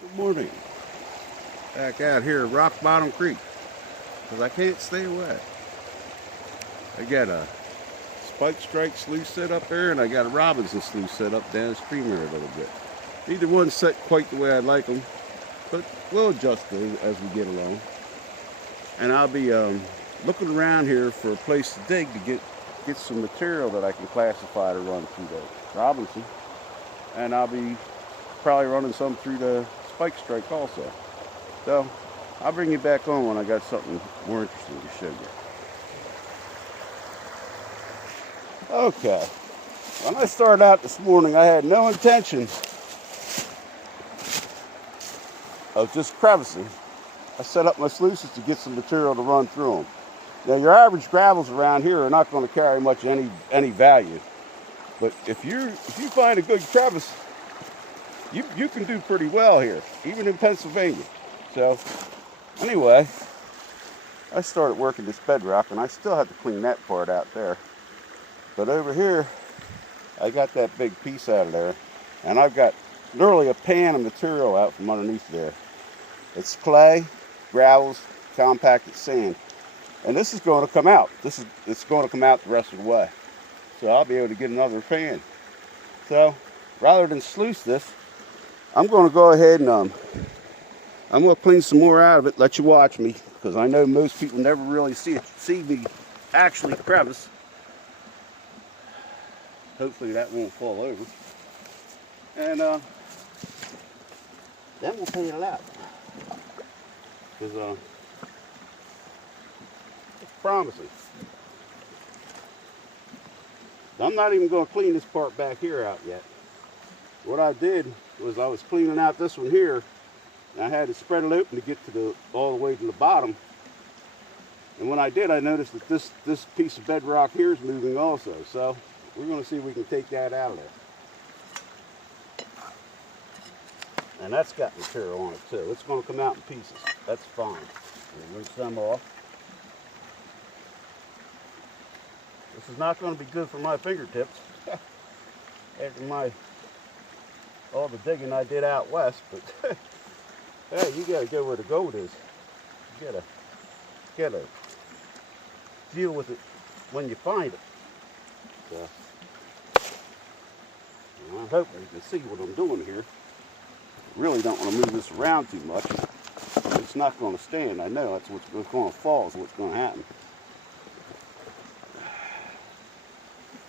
Good morning. Back out here at Rockbottom Creek because I can't stay away. I got a spike strike sluice set up there and I got a Robinson sluice set up downstream here a little bit. Neither one's set quite the way I'd like them, but we'll adjust those as we get along. And I'll be looking around here for a place to dig to get some material that I can classify to run through the Robinson. And I'll be probably running some through the spike strike also. So I'll bring you back on when I got something more interesting to show you. Okay, when I started out this morning, I had no intention of just crevicing. I set up my sluices to get some material to run through them. Now your average gravels around here are not going to carry much any value, but if you find a good crevice, you can do pretty well here, even in Pennsylvania. So anyway, I started working this bedrock, and I still have to clean that part out there. But over here, I got that big piece out of there, and I've got literally a pan of material out from underneath there. It's clay, gravels, compacted sand, and this is going to come out. It's going to come out the rest of the way, so I'll be able to get another pan. So rather than sluice this, I'm going to go ahead and I'm going to clean some more out of it. Let you watch me, because I know most people never really see me actually crevice. Hopefully that won't fall over. And then we'll clean it out. Because it's promising. I'm not even going to clean this part back here out yet. What I did was I was cleaning out this one here, and I had to spread it open to get to all the way to the bottom. And when I did, I noticed that this piece of bedrock here is moving also. So we're going to see if we can take that out of there. And that's got material on it too. It's going to come out in pieces. That's fine. We'll rinse some off. This is not going to be good for my fingertips after all the digging I did out west, but hey, you got to go where the gold is. You gotta deal with it when you find it. So, I'm hoping you can see what I'm doing here. Really don't want to move this around too much. It's not going to stand. I know that's what's going to fall is what's going to happen.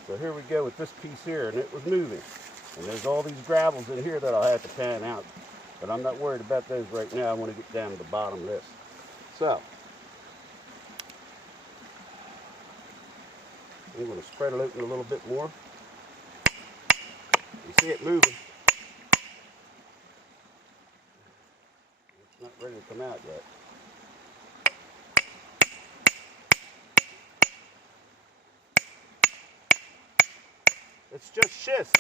So here we go with this piece here, and it was moving. And there's all these gravels in here that I'll have to pan out. But I'm not worried about those right now. I want to get down to the bottom of this. So I'm going to spread it open a little bit more. You see it moving. It's not ready to come out yet. It's just schist.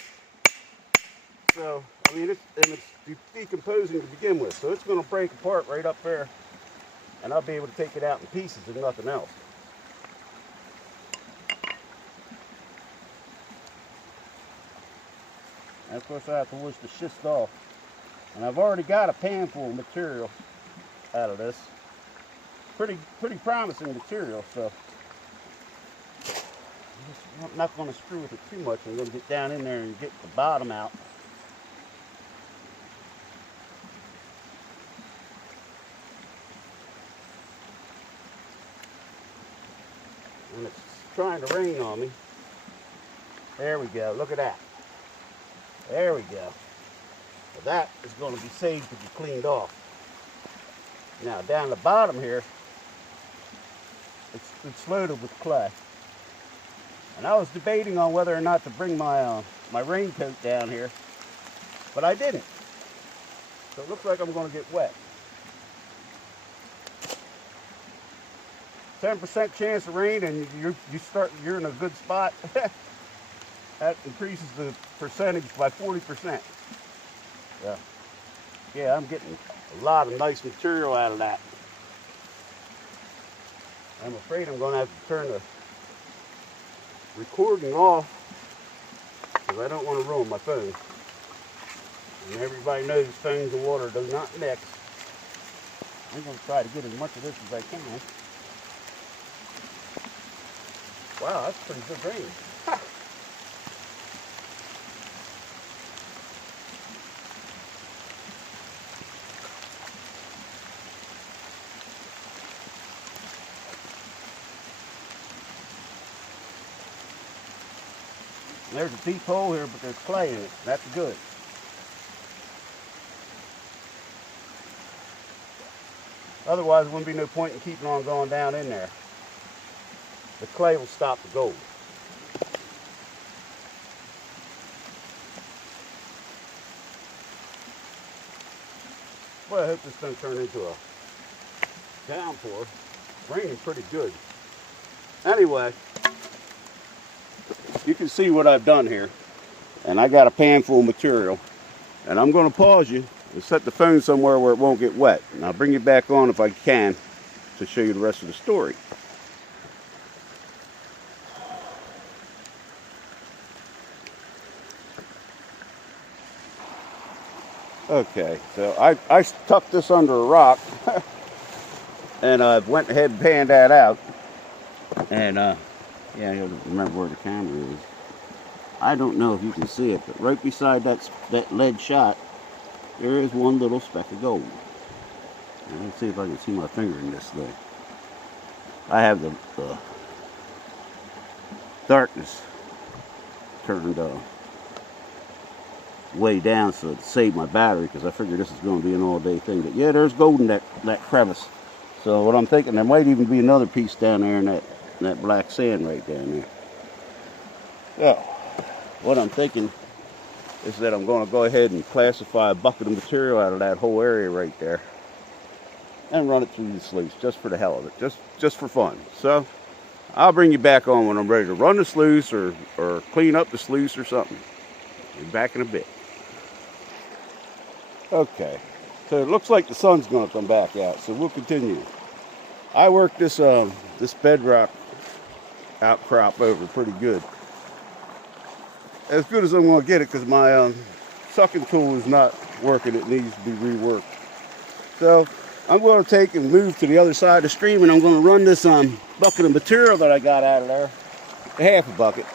So, I mean, it's decomposing to begin with. So it's going to break apart right up there. And I'll be able to take it out in pieces if nothing else. And of course I have to wash the schist off. And I've already got a pan full of material out of this. Pretty promising material, so I'm not going to screw with it too much. I'm going to get down in there and get the bottom out. And it's trying to rain on me. There we go. Look at that. There we go. Well, that is going to be saved to be cleaned off. Now down the bottom here, it's loaded with clay. And I was debating on whether or not to bring my raincoat down here, but I didn't. So it looks like I'm going to get wet. 10% chance of rain, and you're in a good spot. That increases the percentage by 40%. Yeah, I'm getting a lot of nice material out of that. I'm afraid I'm going to have to turn the recording off because I don't want to ruin my phone. And everybody knows stones and water do not mix. I'm going to try to get as much of this as I can. Wow, that's pretty good rain. There's a deep hole here, but there's clay in it. That's good. Otherwise, there wouldn't be no point in keeping on going down in there. The clay will stop the gold. Well, I hope this doesn't turn into a downpour. It's raining pretty good. Anyway, you can see what I've done here. And I got a pan full of material. And I'm going to pause you and set the phone somewhere where it won't get wet. And I'll bring you back on if I can to show you the rest of the story. Okay, so I tucked this under a rock and I went ahead and panned that out. And yeah, I don't remember where the camera is. I don't know if you can see it, but right beside that lead shot, there is one little speck of gold. And let's see if I can see my finger in this thing. I have the darkness turned way down so it saved my battery, because I figured this is going to be an all-day thing. But yeah, there's gold in that crevice. So what I'm thinking, there might even be another piece down there in that black sand right down there. So what I'm thinking is that I'm going to go ahead and classify a bucket of material out of that whole area right there and run it through the sluice just for the hell of it, just for fun. So I'll bring you back on when I'm ready to run the sluice or clean up the sluice or something. Be back in a bit. Okay, so it looks like the sun's going to come back out, so we'll continue. I worked this bedrock outcrop over pretty good. As good as I'm going to get it, because my sucking tool is not working. It needs to be reworked. So I'm going to take and move to the other side of the stream, and I'm going to run this bucket of material that I got out of there, half a bucket,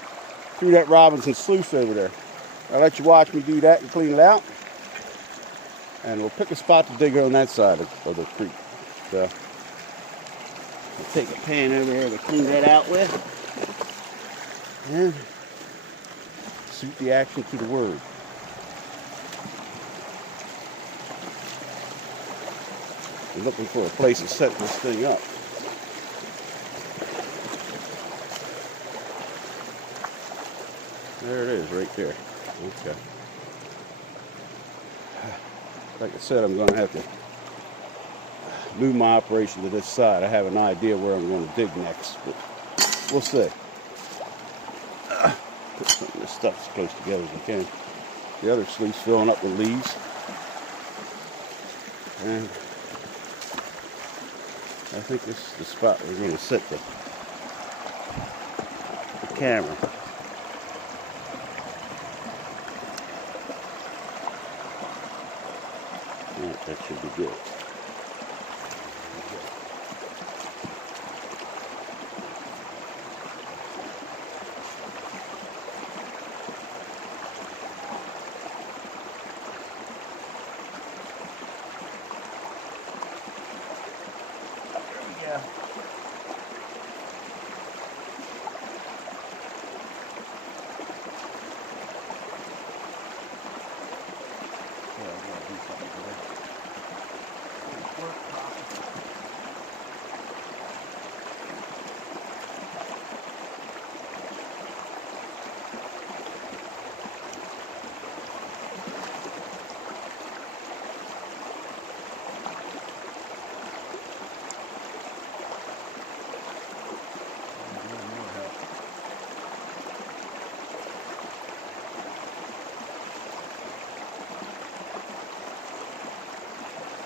through that Robinson sluice over there. I'll let you watch me do that and clean it out. And we'll pick a spot to dig on that side of the creek. So I'll take a pan over there to clean that out with. And suit the action to the word. I'm looking for a place to set this thing up. There it is, right there. Okay. Like I said, I'm going to have to move my operation to this side. I have an idea where I'm going to dig next, but we'll see. Put some of this stuff as close together as I can. The other sluice filling up with leaves. And I think this is the spot we're going to set the camera. Yeah, that should be good.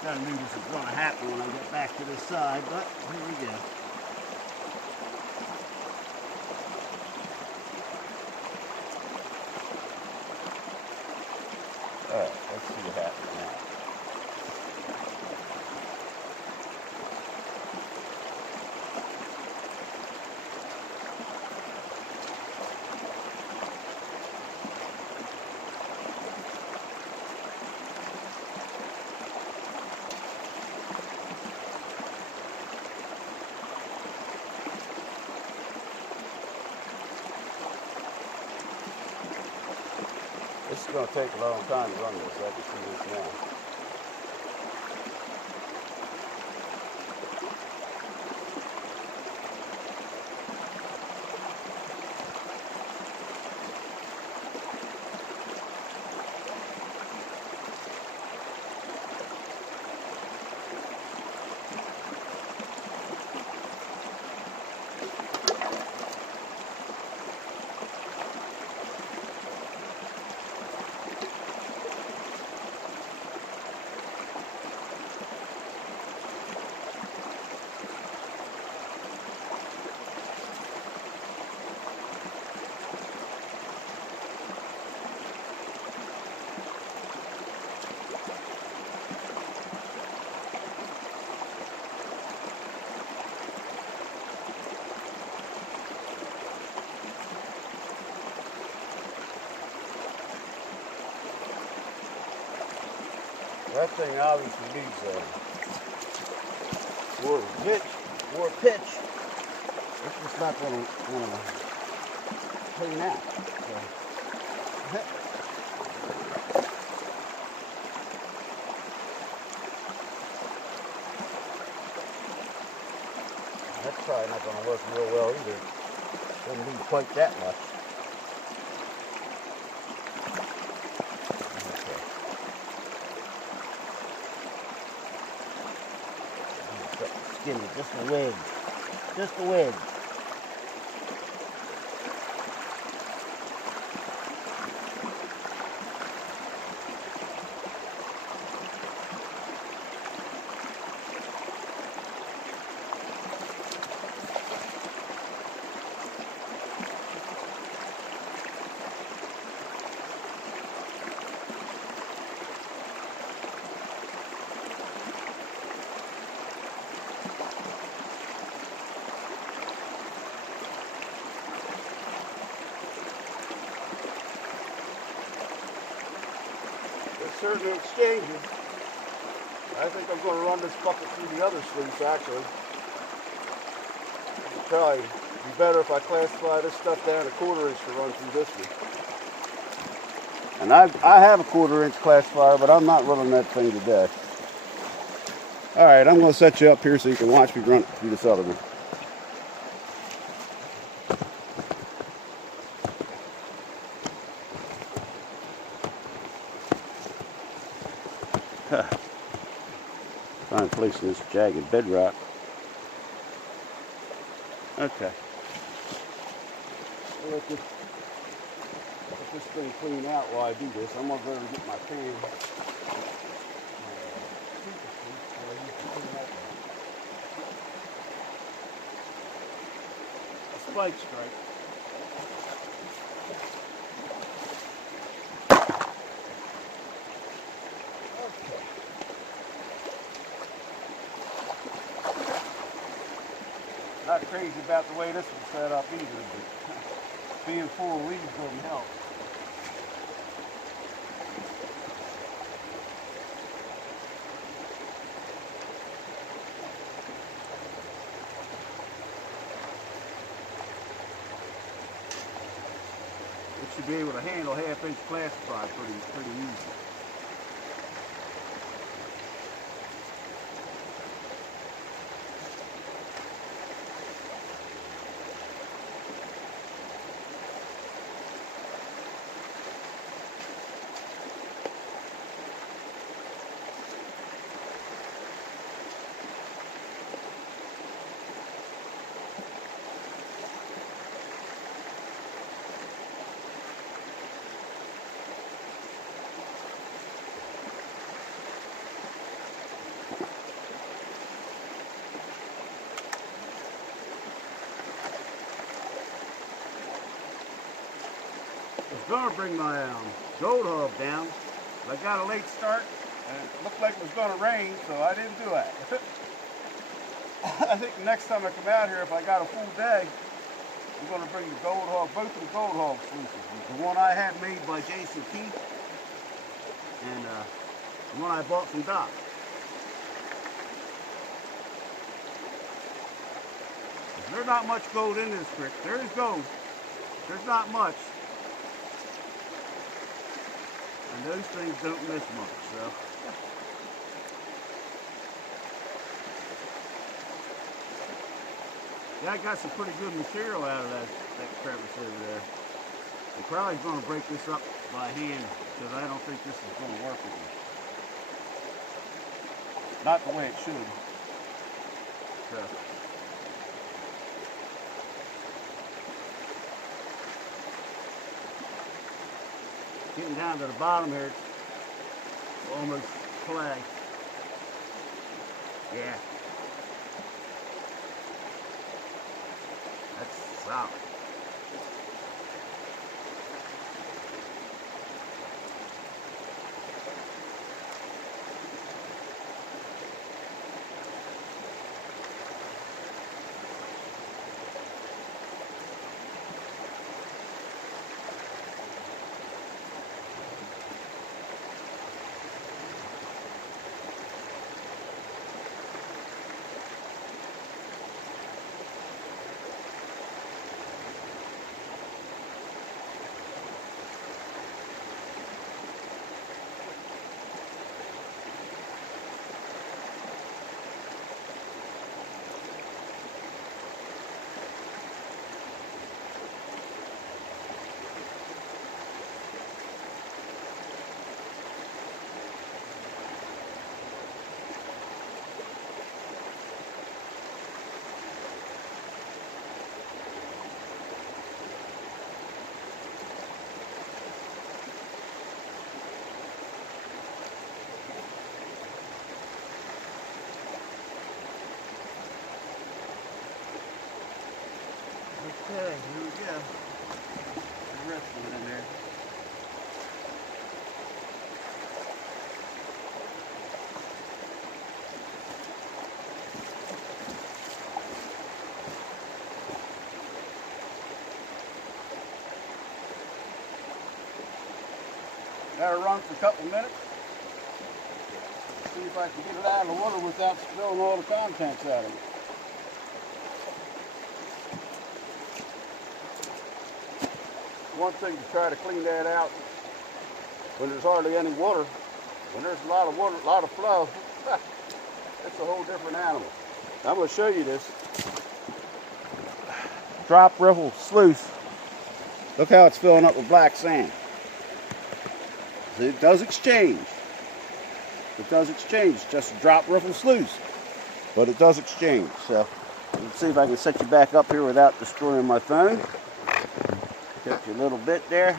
I knew this was going to happen when I get back to this side, but here we go. Alright, let's see. It's going to take a long time to run this. I can see this now. That thing obviously needs more pitch. It's just not going to clean out. So. That's probably not going to work real well either. Doesn't need quite that much. Skinny, just a wedge. Just a wedge. Certainly exchanging. I think I'm going to run this bucket through the other sluice actually. It'd probably be better if I classify this stuff down a 1/4 inch to run through this one. And I have a 1/4 inch classifier, but I'm not running that thing today. Alright, I'm going to set you up here so you can watch me run it through this other one. Trying to place this jagged bedrock. Okay. I'll let this thing clean out while I do this. I'm going to go and get my pan. A spike strike. Not crazy about the way this was set up either, but being full of leaves doesn't help. It should be able to handle 1/2 inch classified pretty easy. I was going to bring my goat hub down, but I got a late start and it looked like it was going to rain, so I didn't do that. I think the next time I come out here, if I got a full day, I'm going to bring the goat hog, both of the goat hog sluices. The one I had made by Jason Keith and the one I bought from Doc. There's not much gold in this creek. There is gold. There's not much. And those things don't miss much, so. Yeah, I got some pretty good material out of that crevice over there. I'm probably going to break this up by hand because I don't think this is going to work with me. Not the way it should. So. Getting down to the bottom here, it's almost clay. Yeah. That's solid. Okay, here we go. The rest of it in there. Let it run for a couple of minutes. See if I can get it out of the water without spilling all the contents out of it. One thing to try to clean that out when there's hardly any water. When there's a lot of water, a lot of flow, it's a whole different animal. I'm going to show you this. Drop riffle sluice. Look how it's filling up with black sand. See, it does exchange. It does exchange. It's just a drop riffle sluice. But it does exchange. So let's see if I can set you back up here without destroying my phone. Got your little bit there.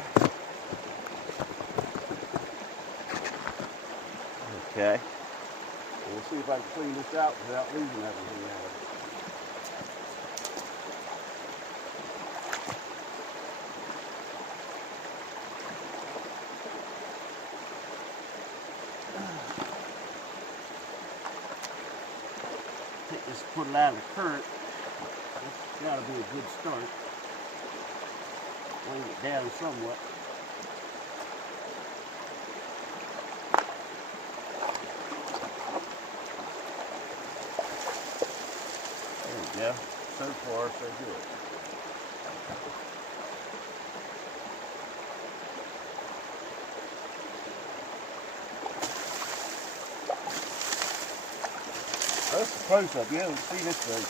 Okay. We'll see if I can clean this out without losing everything out of it. Take this, put it out of the current. That's got to be a good start. Bring it down somewhat. There we go. So far, so good. That's a close-up. You don't see this very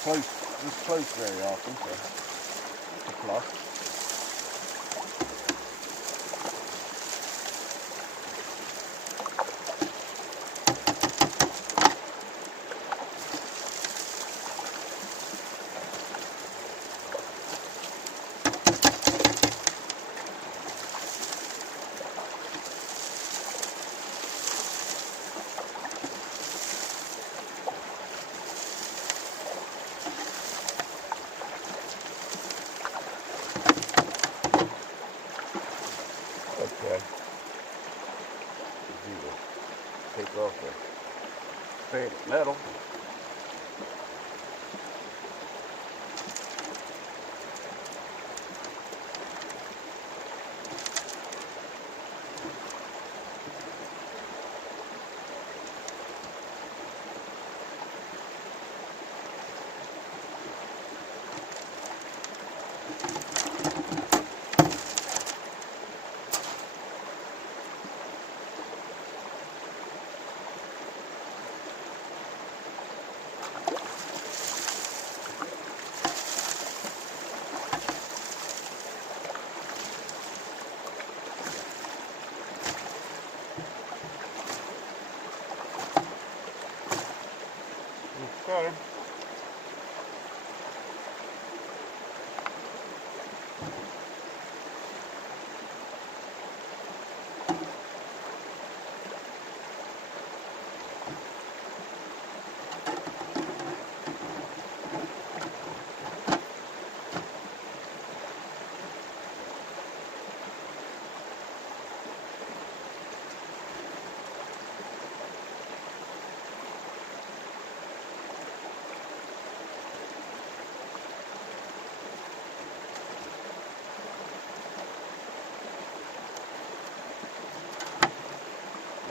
close very often, so that's a plus. Take off the faded metal. Okay.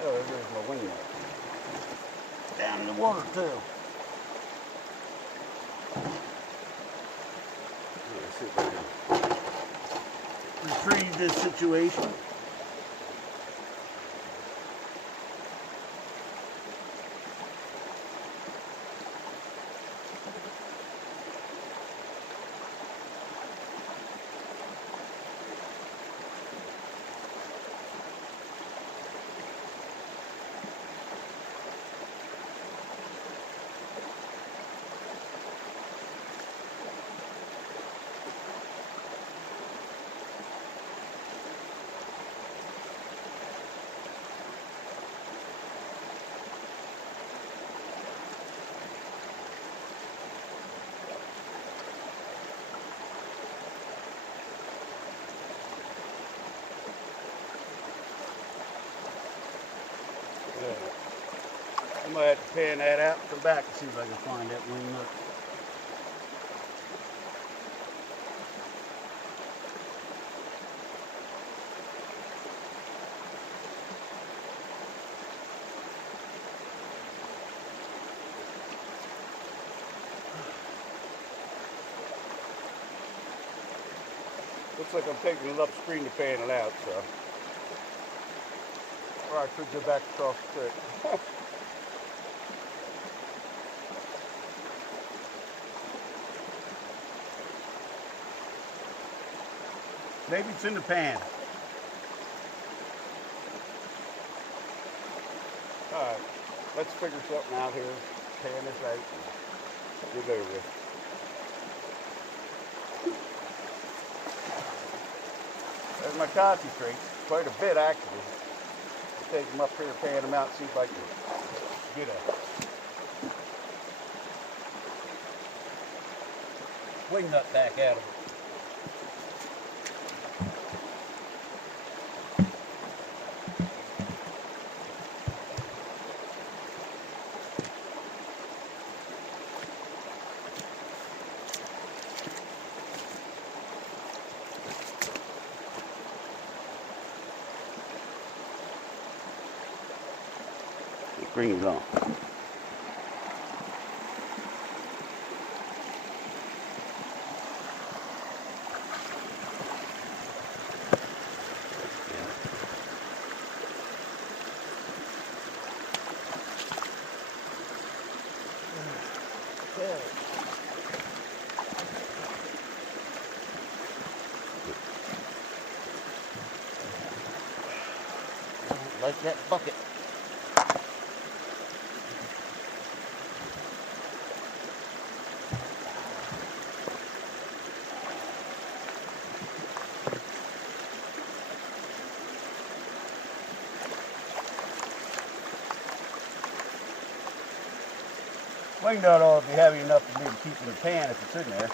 Oh, there goes my wing nut. Down in the water too. Let's see if I can retrieve this situation. I might have to pan that out and come back and see if I can find that wing nut. Looks like I'm taking it upstream to pan it out, so. Or I could go back across the creek. Maybe it's in the pan. Alright, let's figure something out here. Pan this out and get over it. There's my concentrates. Quite a bit actually. I'll take them up here, pan them out, see if I can get a wing nut back out of it. Bring it on. Like that bucket. Wing nut ought to be heavy enough to be able to keep in the pan if it's in there.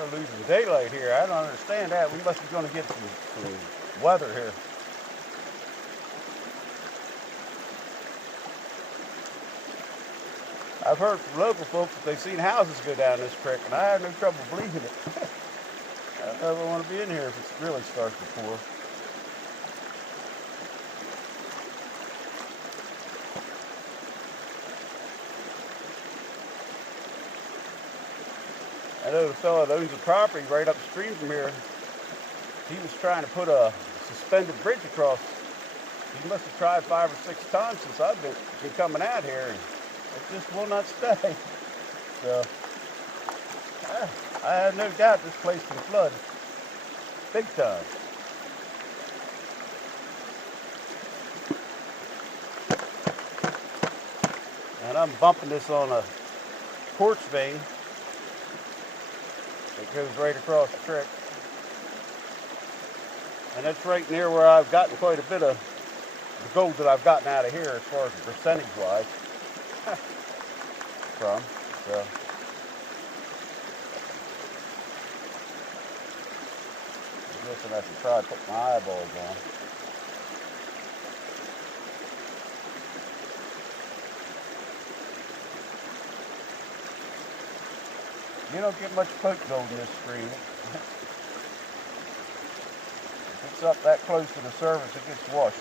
We're losing daylight here. I don't understand that. We must be going to get some weather here. I've heard from local folks that they've seen houses go down this creek, and I have no trouble believing it. I don't ever want to be in here if it really starts to pour. I know the fellow that owns the property right upstream from here, he was trying to put a suspended bridge across. He must have tried 5 or 6 times since I've been coming out here, and it just will not stay. So, I have no doubt this place can flood big time. And I'm bumping this on a quartz vein that goes right across the creek. And that's right near where I've gotten quite a bit of the gold that I've gotten out of here as far as the percentage-wise from. So. I'm guessing I should try to put my eyeballs on. You don't get much float gold in this stream. If it's up that close to the surface, it gets washed.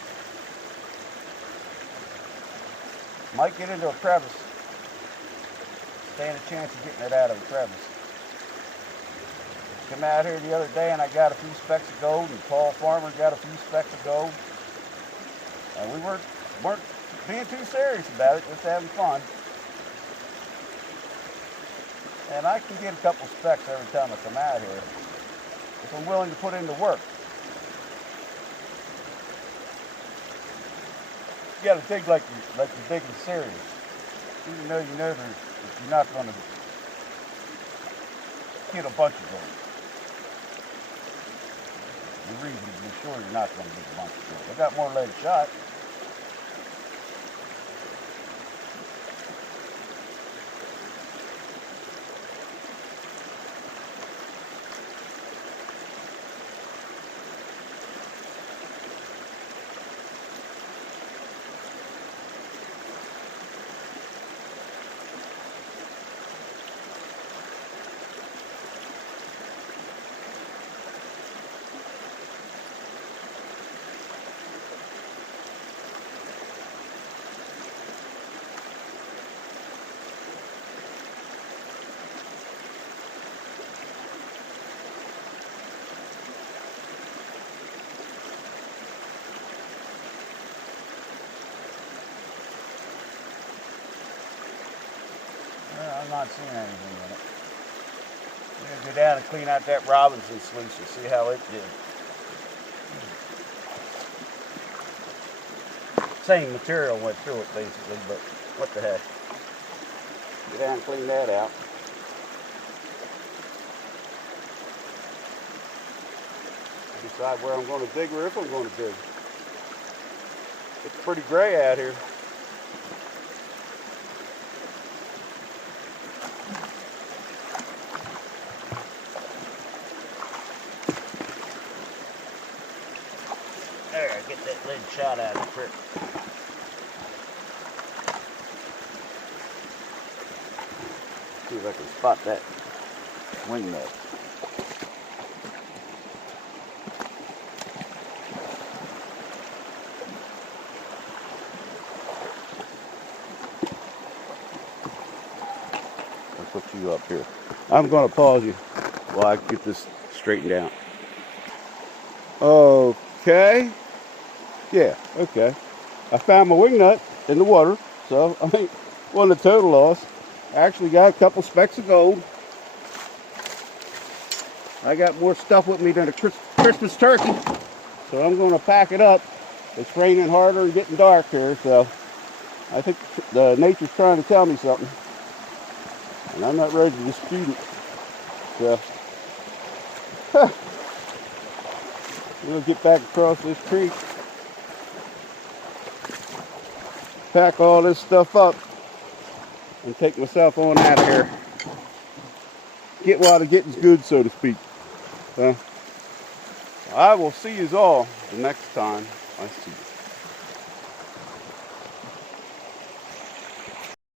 Might get into a crevice. Stand a chance of getting it out of a crevice. Come out here the other day and I got a few specks of gold, and Paul Farmer got a few specks of gold. And we weren't being too serious about it, just having fun. And I can get a couple specks every time I come out here if I'm willing to put in the work. You got to dig like you're digging serious, even though you know that you're not going to get a bunch of gold. You're reasonably sure you're not going to get a bunch of gold. I got more lead shot. I'm not seeing anything in it. I'm going to go down and clean out that Robinson sluice and see how it did. Same material went through it basically, but what the heck. Go down and clean that out. Decide where I'm going to dig or if I'm going to dig. It's pretty gray out here. There, get that lead shot out of the creek. See if I can spot that wing nut. I'll put you up here. I'm going to pause you while I get this straightened out. Okay. Yeah, okay. I found my wing nut in the water, so I ain't wasn't a total loss. I actually got a couple specks of gold. I got more stuff with me than a Christmas turkey, so I'm going to pack it up. It's raining harder and getting dark here, so I think the nature's trying to tell me something, and I'm not ready to dispute it. So, I'm going to get back across this creek, pack all this stuff up, and take myself on out of here. Get while the getting's good, so to speak. I will see you all the next time I see you.